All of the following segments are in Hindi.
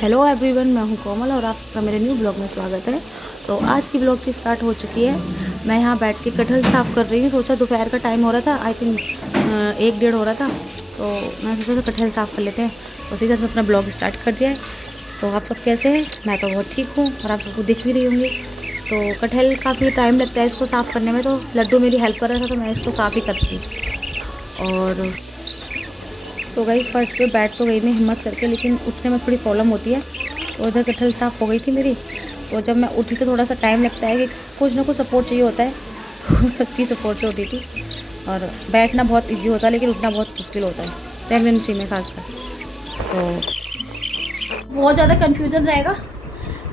हेलो एवरीवन, मैं हूं कोमल और आपका मेरे न्यू ब्लॉग में स्वागत है। तो आज की ब्लॉग की स्टार्ट हो चुकी है। मैं यहां बैठ के कटहल साफ़ कर रही हूं। सोचा दोपहर का टाइम हो रहा था, आई थिंक 1-1:30 हो रहा था, तो मैं सोचा कटहल साफ़ कर लेते हैं। उसी तरह अपना ब्लॉग स्टार्ट कर दिया है। तो आप सब कैसे हैं? मैं तो बहुत ठीक हूँ और आप सबको दिख भी रही होंगी। तो कटहल काफ़ी टाइम लगता है इसको साफ़ करने में, तो लड्डू मेरी हेल्प कर रहा था, तो मैं इसको साफ़ ही करती। और तो गई फर्स्ट पे बैठ तो गई मैं हिम्मत करके, लेकिन उठने में थोड़ी प्रॉब्लम होती है। तो उधर कटहल साफ़ हो गई थी मेरी। तो जब मैं उठी तो थोड़ा सा टाइम लगता है कि कुछ ना कुछ सपोर्ट चाहिए होता है, तो उसकी सपोर्ट से उठी थी। और बैठना बहुत इजी होता है, लेकिन उठना बहुत मुश्किल होता है प्रेगनेंसी में खासकर। तो बहुत ज़्यादा कन्फ्यूज़न रहेगा।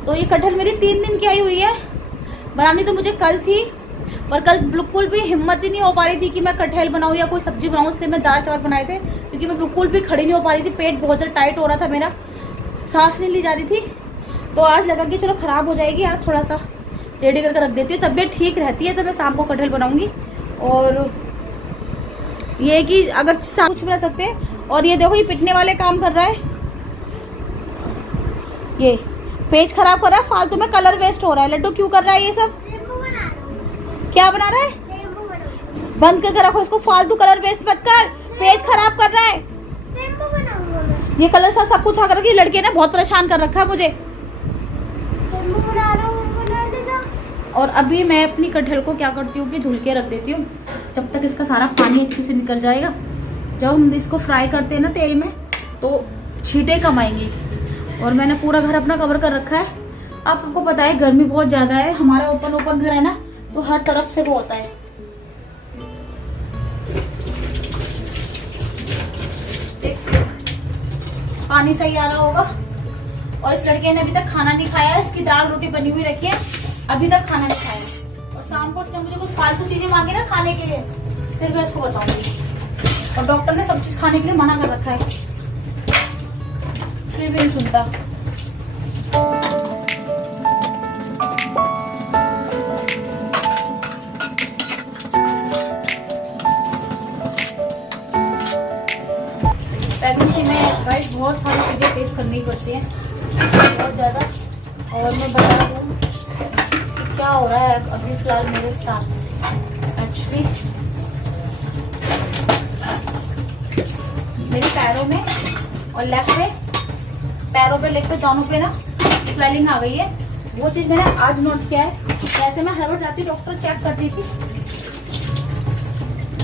तो ये कटहल मेरी 3 दिन की आई हुई है। बनानी तो मुझे कल थी, पर कल बिल्कुल भी हिम्मत ही नहीं हो पा रही थी कि मैं कटहल बनाऊँ या कोई सब्जी बनाऊँ। इसलिए मैं दाल चावल बनाए थे, क्योंकि मैं बिल्कुल भी खड़ी नहीं हो पा रही थी। पेट बहुत ज़्यादा टाइट हो रहा था मेरा, सांस नहीं ली जा रही थी। तो आज लगा कि चलो ख़राब हो जाएगी, आज थोड़ा सा रेडी करके रख देती हूँ। तबीयत ठीक रहती है तो मैं शाम को कटहल बनाऊँगी। और ये कि अगर शाम कुछ बना सकते हैं। और ये देखो, ये पिटने वाले काम कर रहा है, ये पेज खराब कर रहा है, फालतू में कलर वेस्ट हो रहा है। लड्डू क्यों कर रहा है ये सब? क्या बना रहा है? बंद करके रखो इसको, फालतू कलर वेस्ट मत कर, पेज खराब कर रहा है। ये कलर सब कुछ उठा कर रखी, लड़के ने बहुत परेशान कर रखा है मुझे। और अभी मैं अपनी कटहल को क्या करती हूँ कि धुल के रख देती हूँ, जब तक इसका सारा पानी अच्छे से निकल जाएगा। जब हम इसको फ्राई करते हैं ना तेल में, तो छींटे कम आएंगी। और मैंने पूरा घर अपना कवर कर रखा है। आप सबको पता है गर्मी बहुत ज़्यादा है, हमारा ओपन घर है ना, तो हर तरफ से वो होता है। पानी सही आ रहा होगा। और इस लड़के ने अभी तक खाना नहीं खाया है। इसकी दाल रोटी बनी हुई रखी है, अभी तक खाना नहीं खाया। और शाम को इसने मुझे कुछ फालतू चीजें मांगी ना खाने के लिए, फिर मैं इसको बताऊंगी। और डॉक्टर ने सब चीज खाने के लिए मना कर रखा है, फिर भी नहीं सुनता। प्रेगनेंसी में गाइस बहुत सारी चीज़ें फेस करनी पड़ती हैं, बहुत ज़्यादा। और मैं बता दूँ कि क्या हो रहा है अभी फ़िलहाल मेरे साथ। एक्चुअली मेरे पैरों में और लेग पे, पैरों पे लेग पे दोनों पे ना स्वेलिंग आ गई है। वो चीज़ मैंने आज नोट किया है। वैसे मैं हर रोज जाती डॉक्टर चेक करती थी,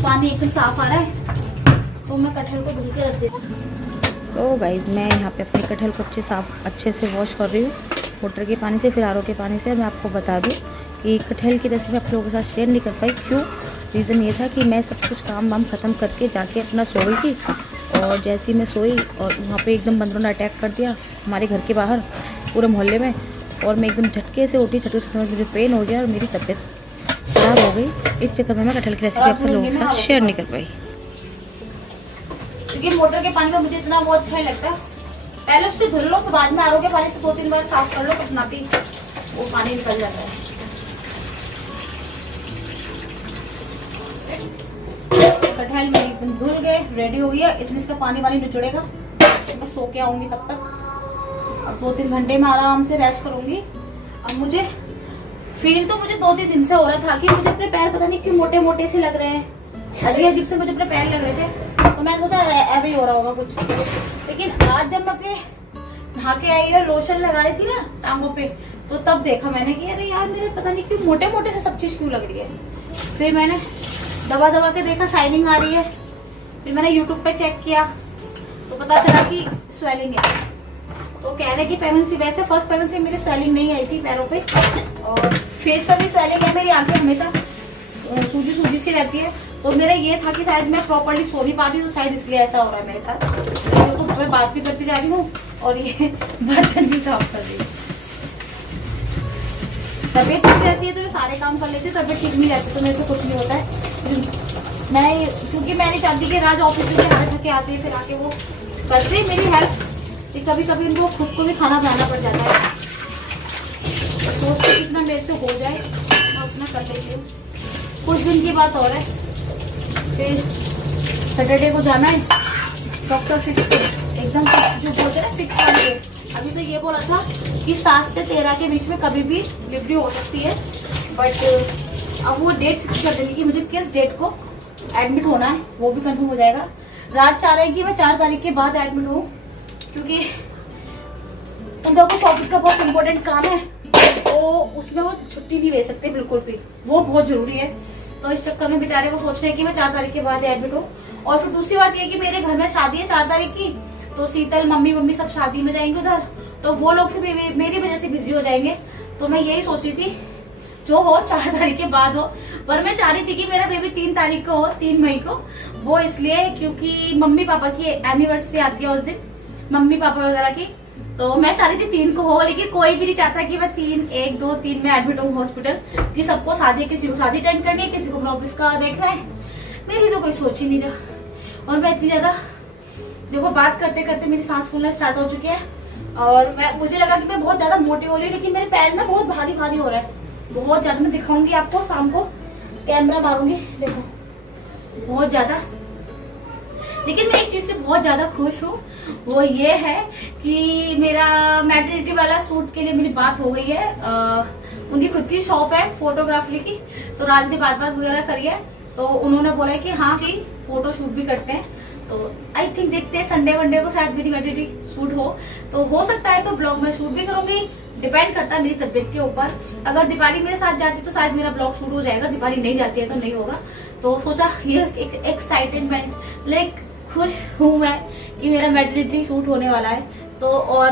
पानी एकदम साफ आ रहा है, तो मैं कटहल को धुल के रख देती हूँ। सो गाइज, मैं यहाँ पे अपने कटहल को अच्छे से वॉश कर रही हूँ, मोटर के पानी से, फिर आरओ के पानी से। मैं आपको बता दूँ कि कटहल की रेसिपी आप लोगों के साथ शेयर नहीं कर पाई। क्यों? रीज़न ये था कि मैं सब कुछ काम वाम ख़त्म करके जाके अपना सो गई थी। और जैसे ही मैं सोई, और वहाँ पे एकदम बंदरों ने अटैक कर दिया हमारे घर के बाहर, पूरे मोहल्ले में। और मैं एकदम झटके से उठी, झटके से मुझे पेन हो गया और मेरी तबीयत ख़राब हो गई। इस चक्कर में मैं कटहल की रेसिपी आप लोगों के साथ शेयर नहीं कर पाई, क्योंकि मोटर के पानी में मुझे इतना वो अच्छा नहीं लगता। पहले उससे धुल लो, फिर बाद में आरओ के पानी से 2-3 बार साफ कर लो, कुछ ना भी वो पानी निकल जाता है। कटहल में एकदम धुल गए, रेडी हो गया। इतने इसका पानी वानी निचोड़ेगा, मैं सो के आऊंगी तब तक। अब 2-3 घंटे में आराम से रेस्ट करूंगी। अब मुझे फील तो मुझे 2-3 दिन से हो रहा था कि मुझे अपने पैर पता नहीं क्यों मोटे मोटे से लग रहे हैं, अजीब अजीब से मुझे अपने पैर लग रहे थे। तो मैं सोचा ऐसे ही हो रहा होगा कुछ। लेकिन आज जब मैं अपने नहा के आई और लोशन लगा रही थी ना टांगों पे, तो तब देखा मैंने कि अरे यार मेरे पता नहीं क्यों मोटे मोटे से सब चीज क्यों लग रही है। फिर मैंने दबा के देखा, साइनिंग आ रही है। फिर मैंने यूट्यूब पे चेक किया, तो पता चला कि स्वेलिंग है। तो कह रहे कि प्रेगनेंसी, वैसे फर्स्ट प्रेगनेंसी मेरी स्वेलिंग नहीं आई थी पैरों पे, और फेस पर भी स्वेलिंग है। मेरी आंखें हमेशा सूजी सी रहती है। तो मेरा ये था कि शायद मैं प्रॉपर्ली सो नहीं पा रही हूँ, तो शायद इसलिए ऐसा हो रहा है मेरे साथ। तो मैं बात भी करती जा रही हूँ और ये बर्तन भी साफ कर रही हूँ। तबीयत ठीक रहती है तो मैं सारे काम कर लेती हूँ, तबीयत ठीक नहीं रहती तो मेरे से कुछ नहीं होता है। मैं क्योंकि मैं नहीं चाहती कि राज ऑफिस में हाथ थके आते हैं, फिर आके वो करते हैं मेरी हेल्प, कभी कभी उनको खुद को भी खाना बनाना पड़ जाता है। सोचते कितना मेरे से हो जाए मैं उतना कर लेती हूँ। कुछ दिन की बात और है, फिर सैटरडे को जाना है डॉक्टर फिक्स एकदम जो बोलते हैं ना फिक्स वाले, अभी तो ये बोला था कि 7 से 13 के बीच में कभी भी डिलीवरी हो सकती है, बट अब वो डेट फिक्स कर देंगे कि मुझे किस डेट को एडमिट होना है, वो भी कंफर्म हो जाएगा। रात चाह रहे हैं कि मैं 4 तारीख के बाद एडमिट हूँ, क्योंकि उनका कुछ ऑफिस का बहुत इंपॉर्टेंट काम है, तो उसमें वो छुट्टी नहीं ले सकते बिल्कुल भी, वो बहुत जरूरी है। तो इस चक्कर में बेचारे को सोच रहे हैं कि मैं 4 तारीख के बाद एडमिट हूँ। और फिर दूसरी बात ये कि मेरे घर में शादी है 4 तारीख की, तो शीतल मम्मी सब शादी में जाएंगे उधर, तो वो लोग फिर मेरी वजह से बिजी हो जाएंगे। तो मैं यही सोच रही थी जो हो 4 तारीख के बाद हो, पर मैं चाह रही थी कि मेरा बेबी 3 तारीख को हो, 3 मई को। वो इसलिए क्योंकि मम्मी पापा की एनिवर्सरी आती है उस दिन, मम्मी पापा वगैरह की, तो मैं चाह रही थी 3 को हो, लेकिन कोई भी नहीं चाहता कि मैं 1, 2, 3 में एडमिट हूँ हॉस्पिटल, कि सबको शादी, किसी को शादी अटेंड करनी है, किसी को ऑफिस का देखना है। मेरी तो कोई सोच ही नहीं रहा। और मैं इतनी ज्यादा, देखो बात करते करते मेरी सांस फूलना स्टार्ट हो चुकी है, और मुझे लगा कि मैं बहुत ज्यादा मोटी हो रही हूँ, लेकिन मेरे पैर में बहुत भारी भारी हो रहा है, बहुत ज्यादा। मैं दिखाऊंगी आपको, शाम को कैमरा मारूंगी, देखो बहुत ज्यादा। लेकिन मैं एक चीज से बहुत ज्यादा खुश हूँ, वो ये है कि मेरा मैटरनिटी वाला सूट के लिए मेरी बात हो गई है। उनकी खुद की शॉप है फोटोग्राफी की, तो राज ने बात वगैरह करी है, तो उन्होंने बोला है कि हाँ कि फोटो शूट भी करते हैं। तो आई थिंक देखते हैं संडे वनडे को शायद मेरी मैटरनिटी शूट हो सकता है तो ब्लॉग में शूट भी करूंगी, डिपेंड करता है मेरी तबीयत के ऊपर। अगर दीपाली मेरे साथ जाती तो शायद मेरा ब्लॉग शूट हो जाएगा, दीपाली नहीं जाती है तो नहीं होगा। तो सोचा ये एक एक्साइटेडमेंट, लाइक खुश हूँ मैं कि मेरा मैटरनिटी शूट होने वाला है। तो और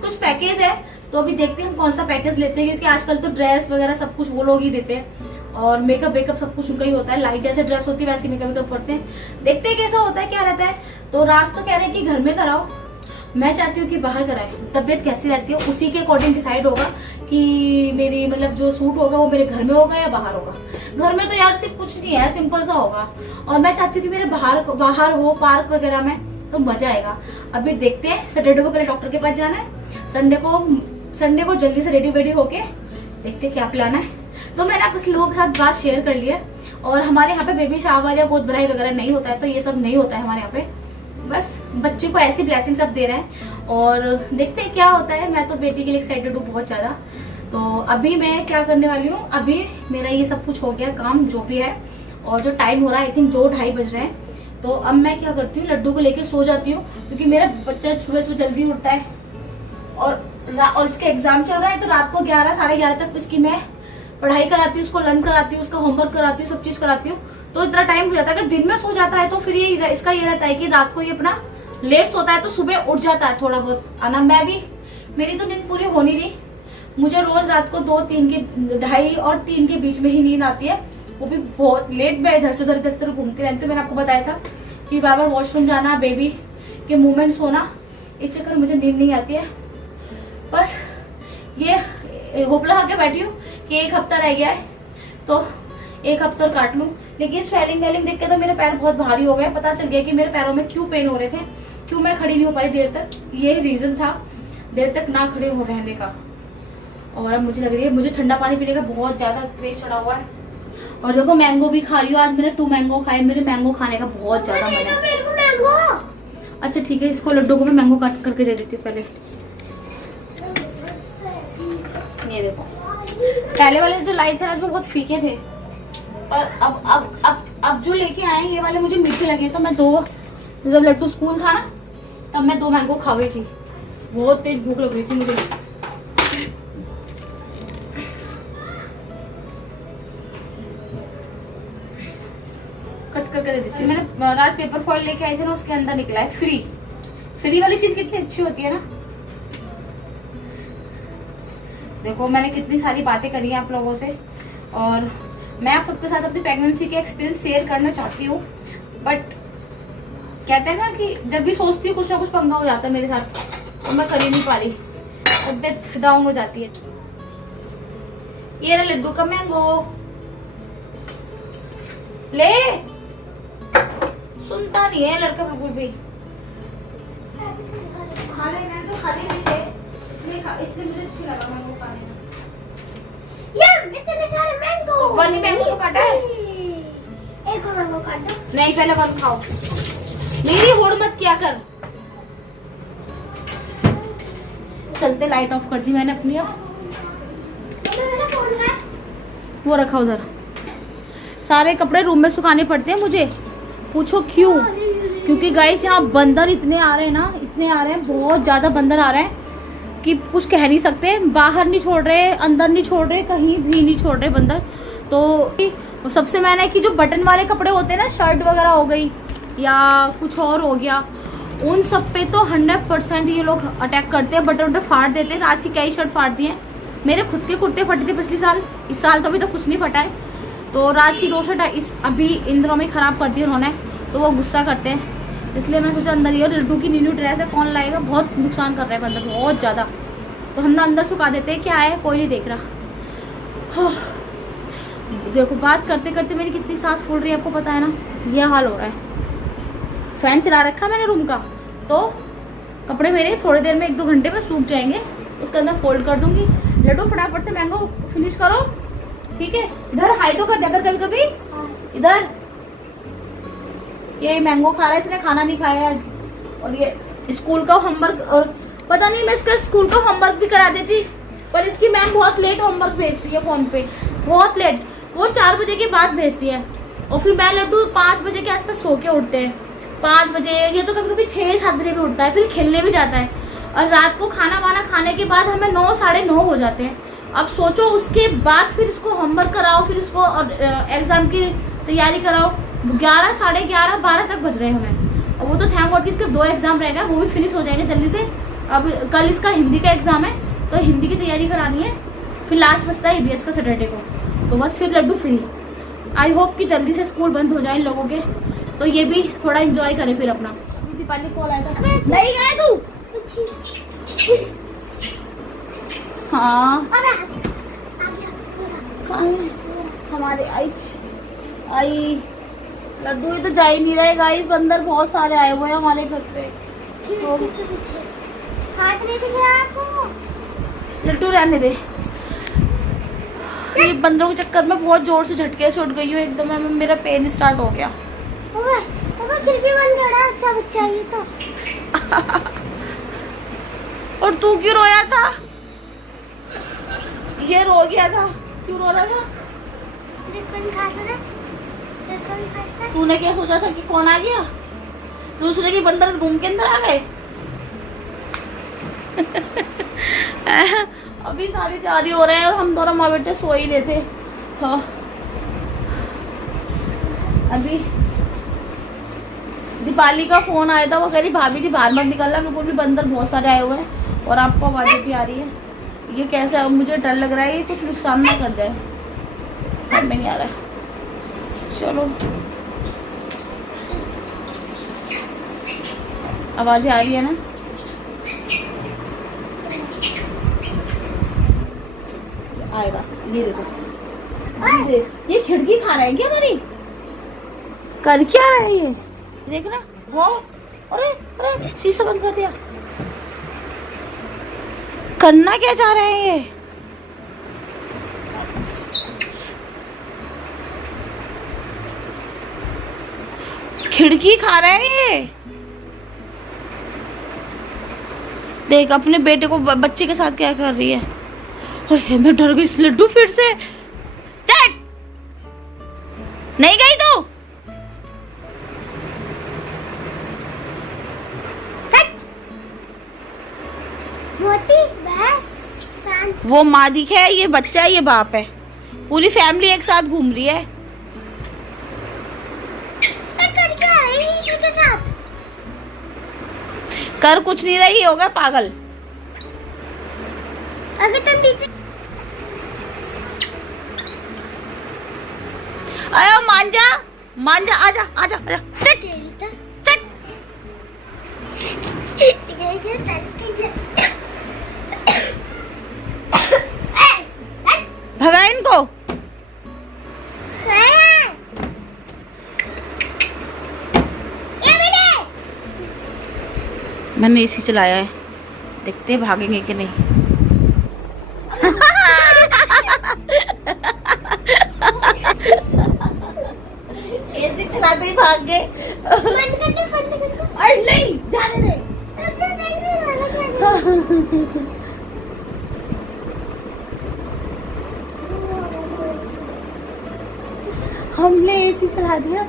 कुछ पैकेज है, तो अभी देखते हैं हम कौन सा पैकेज लेते हैं, क्योंकि आजकल तो ड्रेस वगैरह सब कुछ वो लोग ही देते हैं, और मेकअप वेकअप सब कुछ उनका ही होता है। लाइट जैसे ड्रेस होती है वैसे मेकअप करते हैं। देखते हैं कैसा होता है, क्या रहता है। तो राज तो कह रहे हैं कि घर में कराओ, मैं चाहती हूँ कि बाहर कराए, तबीयत कैसी रहती है उसी के अकॉर्डिंग डिसाइड होगा कि मेरी मतलब जो सूट होगा वो मेरे घर में होगा या बाहर होगा। घर में तो यार सिर्फ कुछ नहीं है, सिंपल सा होगा, और मैं चाहती हूँ कि मेरे बाहर हो, पार्क वगैरह में, तो मजा आएगा। अभी देखते हैं, सैटरडे को पहले डॉक्टर के पास जाना है, संडे को जल्दी से रेडी वेडी होके देखते हैं क्या प्लान है। तो मैंने आप लोगों के साथ बात शेयर कर लिया, और हमारे यहाँ पे बेबी शावर या गोद भराई वगैरह नहीं होता है, तो ये सब नहीं होता है हमारे यहाँ पे। बस बच्चे को ऐसी ब्लेसिंग सब दे रहे हैं, और देखते हैं क्या होता है। मैं तो बेटी के लिए एक्साइटेड हूँ बहुत ज्यादा। तो अभी मैं क्या करने वाली हूँ, अभी मेरा ये सब कुछ हो गया काम जो भी है, और जो टाइम हो रहा है आई थिंक 2-2:30 बज रहे हैं। तो अब मैं क्या करती हूँ, लड्डू को लेके सो जाती हूँ, क्योंकि मेरा बच्चा सुबह जल्दी उठता है, और इसके एग्जाम चल रहा है, तो रात को 11 साढ़े 11 तक इसकी मैं पढ़ाई कराती हूँ, उसको लर्न कराती हूँ, उसका होमवर्क कराती हूँ, सब चीज कराती हूँ। तो इतना टाइम हो जाता है। अगर दिन में सो जाता है तो फिर ये इसका ये रहता है कि रात को ये अपना लेट सोता है, तो सुबह उठ जाता है थोड़ा बहुत आना। मेरी तो नींद पूरी हो नहीं रही, मुझे रोज रात को 2-2:30 और 3 के बीच में ही नींद आती है, वो भी बहुत लेट। मैं इधर से उधर घूमती रहती हूँ। मैंने आपको बताया था कि बार बार वॉशरूम जाना, बेबी के मूवमेंट्स होना, इस चक्कर मुझे नींद नहीं आती है। बस ये होपला खा के बैठी हूँ कि 1 हफ्ता रह गया है, तो 1 हफ्ता काट लूं। लेकिन स्वेलिंग देख के तो मेरे पैर बहुत भारी हो गए। पता चल गया कि मेरे पैरों में क्यों पेन हो रहे थे, क्यों मैं खड़ी नहीं हो पाई देर तक, ये रीजन था देर तक ना खड़े हो रहने का। और अब मुझे लग रही है, मुझे ठंडा पानी पीने का बहुत ज्यादा क्रेज चढ़ा हुआ है। और देखो मैंगो भी खा रही हूँ, आज मैंने 2 मैंगो खाए। मेरे मैंगो खाने का बहुत ज्यादा मन है। अच्छा ठीक है, इसको लड्डू को मैं मैंगो काट करके दे देती हूँ पहले। ये देखो, पहले वाले जो लाई थे आज वो बहुत फीके थे, पर अब जो लेके आए ये वाले मुझे मीठे लगे। तो मैं जब लड्डू स्कूल था ना, तब मैं 2 मैंगो खा गई थी, बहुत तेज भूख लग रही थी मुझे। कट करके दे देती हूँ। मैंने रात पेपर फॉइल लेके आई थी ना, उसके अंदर निकला है फ्री वाली चीज कितनी अच्छी होती है ना। देखो मैंने कितनी सारी बातें करी हैं आप लोगों से, और मैं आप सबके साथ अपनी प्रेगनेंसी के एक्सपीरियंस शेयर करना चाहती हूँ, बट कहते हैं ना कि जब भी सोचती हूँ कुछ ना कुछ पंगा हो जाता है मेरे साथ, तो मैं कर ही नहीं पा रही, तबियत डाउन हो जाती है। ये रहा लड्डू का मैंगो, ले सुनता नहीं है लड़का बिल्कुल भी। खा ले, मैंने तो खाली नहीं थे, इसलिए मुझे अच्छी लगा मैंगो खाने में। यार इतने सारे मैंगो, वन मैंगो तो काटा है, एक और मैंगो काट दो। नहीं पहले वन खाओ, मेरी होड़ मत किया कर। चलते, लाइट ऑफ कर दी मैंने अपनी। अब मेरा फोन है। वो रखा उधर। सारे कपड़े रूम में सुखाने पड़ते हैं मुझे, पूछो क्यों? क्योंकि गाइस यहाँ बंदर इतने आ रहे हैं ना, इतने आ रहे हैं, बहुत ज़्यादा बंदर आ रहे हैं कि कुछ कह नहीं सकते। बाहर नहीं छोड़ रहे, अंदर नहीं छोड़ रहे, कहीं भी नहीं छोड़ रहे बंदर। तो सबसे मैंने कि जो बटन वाले कपड़े होते हैं ना, शर्ट वगैरह हो गई या कुछ और हो गया, उन सब पे तो 100% ये लोग अटैक करते हैं, बटन फाड़ देते हैं। आज की क्या ही शर्ट फाड़ दी है। मेरे खुद के कुर्ते फटे थे पिछले साल, इस साल तो अभी तो कुछ नहीं फटा है। तो राज की 2 शर्ट इस अभी इन दिनों में ख़राब कर दी उन्होंने, तो वो गुस्सा करते हैं। इसलिए मैं सोचा अंदर ही, और लड्डू की न्यू ड्रेस है, कौन लाएगा, बहुत नुकसान कर रहा है बंदर, बहुत ज़्यादा। तो हम ना अंदर सुखा देते हैं, क्या है कोई नहीं देख रहा। देखो बात करते करते मेरी कितनी सांस फूल रही है, आपको पता है ना, ये हाल हो रहा है। फैन चला रखा मैंने रूम का, तो कपड़े मेरे थोड़ी देर में 1-2 घंटे में सूख जाएंगे, उसके अंदर फोल्ड कर दूंगी। लड्डू फटाफट से मैंगो फिनिश करो, ठीक है? इधर हाई तो कर दिया कर कभी कभी, इधर। ये मैंगो खा रहा है, इसने खाना नहीं खाया आज। और ये स्कूल का होमवर्क, और पता नहीं मैं इसका स्कूल का होमवर्क भी करा देती, पर इसकी मैम बहुत लेट होमवर्क भेजती है फोन पे, बहुत लेट। वो 4 बजे के बाद भेजती है, और फिर मैं लड्डू 5 बजे के आसपास सो के उठते हैं, 5 बजे, ये तो कभी कभी 6-7 बजे भी उठता है, फिर खेलने भी जाता है। और रात को खाना वाना खाने के बाद हमें 9-9:30 हो जाते हैं। अब सोचो उसके बाद फिर इसको होमवर्क कराओ, फिर इसको एग्जाम की तैयारी कराओ, 11, 11:30, 12 तक बज रहे हैं हमें। और वो तो थैंक गॉड कि इसके 2 एग्जाम रह गए, वो भी फिनिश हो जाएंगे जल्दी से। अब कल इसका हिंदी का एग्जाम है, तो हिंदी की तैयारी करानी है, फिर लास्ट बचता है EBS का सैटरडे को, तो बस फिर लड्डू फ्री। आई होप कि जल्दी से स्कूल बंद हो जाए इन लोगों के, तो ये भी थोड़ा एंजॉय करे फिर अपना। दीपाली कॉल आया था, नहीं गए तू? हाँ हमारे आई लड्डू, ये तो जा ही नहीं रहे गाइस, बंदर बहुत सारे आए हुए हैं हमारे घर पे। तो लड्डू रहने दे, ये बंदरों के चक्कर में बहुत जोर से झटके से उठ गई हूँ एकदम, मेरा पेन स्टार्ट हो गया। खिड़की बंद करा, अच्छा बच्चा ये तो। और तू क्यों रोया था? ये रो गया था, क्यों रो रहा था? तूने क्या सोचा था कि कौन आ गया? तू सोचा कि बंदर रूम के अंदर आ गए? अभी 4:30 हो रहे हैं और हम दोनों माँ बेटे सो ही लेते। हाँ अभी दीपाली का फोन आया था, वो कह रही भाभी जी बाहर मत निकलना, बिल्कुल भी बंदर बहुत सारे आए हुए हैं और आपको आवाज़ें भी आ रही है। ये कैसे, अब मुझे डर लग रहा है ये कुछ नुकसान ना कर जाए, समझ में नहीं आ रहा है। चलो आवाज़ें आ रही है ना, आएगा। ये देखो, ये खिड़की खा रहा है क्या हमारी? कर क्या रहा है ये? देख ना, हो अरे अरे शीशा बंद कर दिया। करना क्या चाह रहे हैं ये? खिड़की खा रहे हैं ये। देख अपने बेटे को, बच्चे के साथ क्या कर रही है। ओए मैं डर गई, लड्डू फिर से। चट नहीं गई तू? वो मालिक है, ये बच्चा है, ये बाप है, पूरी फैमिली एक साथ घूम रही है। कर कुछ नहीं रही, होगा पागल। अगर तुम नीचे आया, मान जा आजा आजा आजा, चट चट। भगा इनको। मैंने एसी चलाया है, देखते भागेंगे कि नहीं। एसी चलाते ही भाग गए। अरे नहीं जाने दे। हमने एसी चला दिया।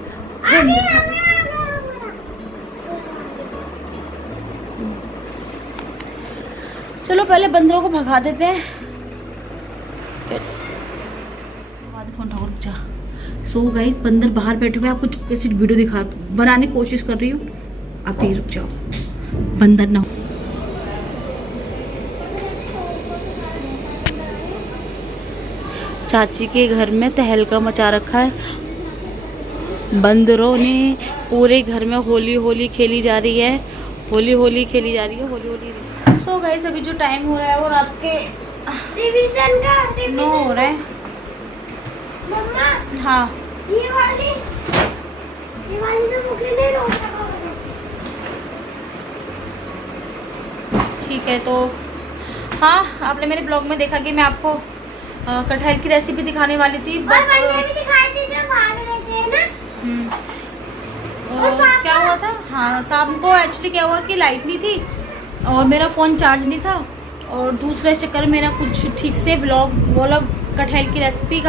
चलो पहले बंदरों को भगा देते हैं, फिर बाद फोन उठाओ। रुक जा। सो गाइस बंदर बाहर बैठे हुए, आपको चुपके से वीडियो बनाने की कोशिश कर रही हूँ। आप ही रुक जाओ, बंदर ना हो। चाची के घर में तहलका मचा रखा है। बंदरों ने पूरे घर में होली होली खेली जा रही है, होली होली खेली जा रही है, होली होली। सो गाइस अभी जो टाइम हो रहा है वो रात के रिवीजन का 9 हो रहा है। मम्मा हाँ ये वाली से मुझे नहीं रोक सका। ठीक है, तो हाँ आपने मेरे ब्लॉग में देखा कि मैं आपको कटहल की रेसिपी दिखाने वाली थी, और बट भैया भी दिखाई थी जब भाग रहे थे ना। क्या हुआ था, हाँ शाम को एक्चुअली क्या हुआ कि लाइट नहीं थी और मेरा फ़ोन चार्ज नहीं था, और दूसरे चक्कर मेरा कुछ ठीक से ब्लॉग बोला कटहल की रेसिपी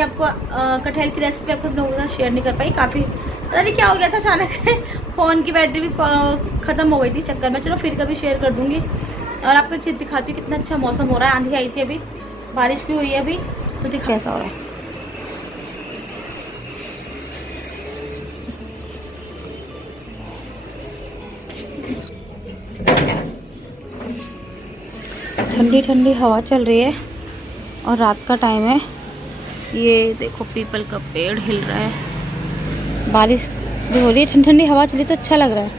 आपको लोगों के साथ शेयर नहीं कर पाई। काफ़ी पता नहीं क्या हो गया था अचानक फ़ोन की बैटरी भी ख़त्म हो गई थी चक्कर में। चलो फिर कभी शेयर कर दूँगी। और आपको चीज़ दिखाती हूँ कितना अच्छा मौसम हो रहा है। आंधी आई थी, अभी बारिश भी हुई है अभी, तो दिखा कैसा हो रहा है। ठंडी ठंडी हवा चल रही है और रात का टाइम है। ये देखो पीपल का पेड़ हिल रहा है, बारिश भी हो रही है, ठंडी ठंडी हवा चली तो अच्छा लग रहा है।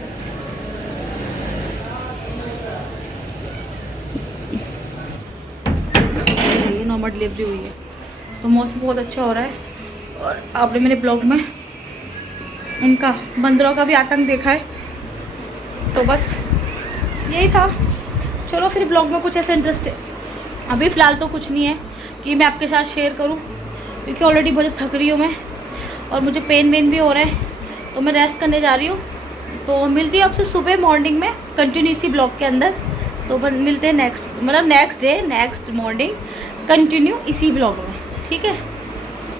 ये नॉर्मल डिलीवरी हुई है तो मौसम बहुत अच्छा हो रहा है। और आपने मेरे ब्लॉग में उनका बंदरों का भी आतंक देखा है, तो बस यही था। चलो फिर ब्लॉग में कुछ ऐसा इंटरेस्ट अभी फ़िलहाल तो कुछ नहीं है कि मैं आपके साथ शेयर करूं, क्योंकि ऑलरेडी बहुत थक रही हूँ मैं और मुझे पेन वेन भी हो रहा है, तो मैं रेस्ट करने जा रही हूँ। तो मिलती हूँ आपसे सुबह मॉर्निंग में कंटिन्यू इसी ब्लॉग के अंदर। तो मिलते हैं next day next morning continue इसी ब्लॉग में, ठीक है।